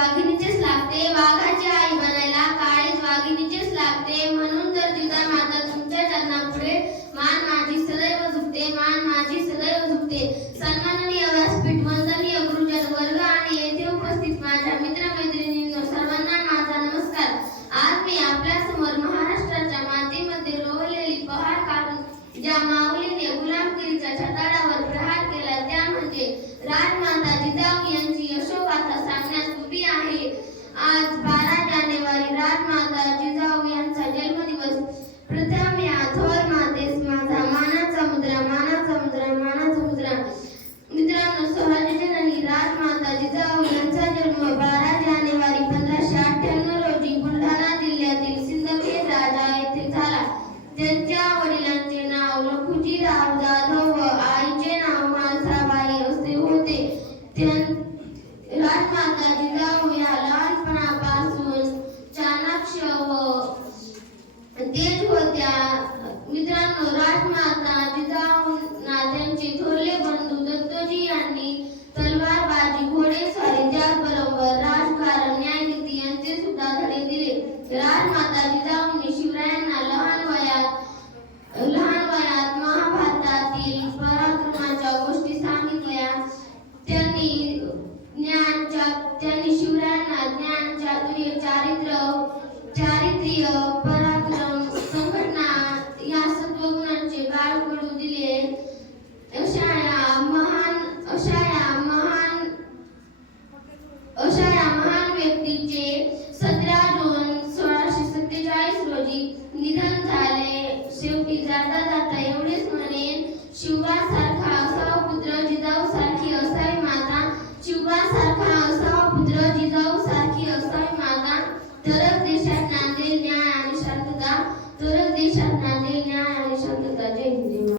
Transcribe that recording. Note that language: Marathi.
वाघिणीचेच लागते. वाघाची आई बनायला काळीज वाघिणीचेच लागते. म्हणून तर जिजामाता तुमच्या चरणापुढे मान माझी सदैव झुकते, मान माझी सदैव झुकते. सन्माननीय व्यासपीठ, वंदनीय गुरुजन वर्ग आणि येथे उपस्थित माझ्या मित्रमैत्रिणींनो, सर्वांना माझा नमस्कार. आज मी आपल्यासमोर महाराष्ट्राच्या मातीमध्ये रोवलेली पहाड काढून ज्या माऊलीने गुलामगिरीच्या छताडावर प्रहार केला त्या म्हणजे राजमाता जिजाऊ यांची यशोगाथा सांगण्यास उभी आहे. आज 12 जानेवारी राजमाता जिजाऊ यांचा जन्मदिवस. प्रथम या थोर मातेस माझा मानाचा मुद्रा, मानाचा मुद्रा, मानाचा मुद्रा. मित्रांनो, स्वराज्यजननी राजमाता जिजाऊ यांचा जन्म 12 जानेवारी 1598 रोजी बुलढाणा जिल्ह्यातील सिंदखेड राजा येथे झाला. त्यांच्या वडिलांचे नाव लखुजीराव जाधव व आईचे नाव माळसाबाई असे होते. राजमाता जिजाऊ या लहानपणापासून चाणाक्ष व तेज होत्या. मित्रांनो, राजमाता जिजाऊंना त्यांचे थोरले बंधू दत्तोजी यांनी तलवारबाजी, घोडेस्वारी, त्याचबरोबर राजकारण, न्यायनीती यांचे सुद्धा धडे दिले. राजमाता जिजाऊंनी शिवरायांना लहान वयात महाभारतातील पराक्रमाच्या गोष्टी सांगितल्या. त्यांनी शिवरायांना ज्ञान, चातुर्य, चारित्र्य, पराक्रम, संघटना या सत्वगुणांचे बाळ पडू दिले. अशा या महान व्यक्तीचे 17 जून 1647 रोजी निधन झाले. शेवटी जाता जाता एवढेच म्हणेन, शिवबासारखा असावा पुत्र, जिजाऊ सारखी असावी माता. शिवबासारखा असावा पुत्र, जिजाऊ सारखी असावी माता. तरच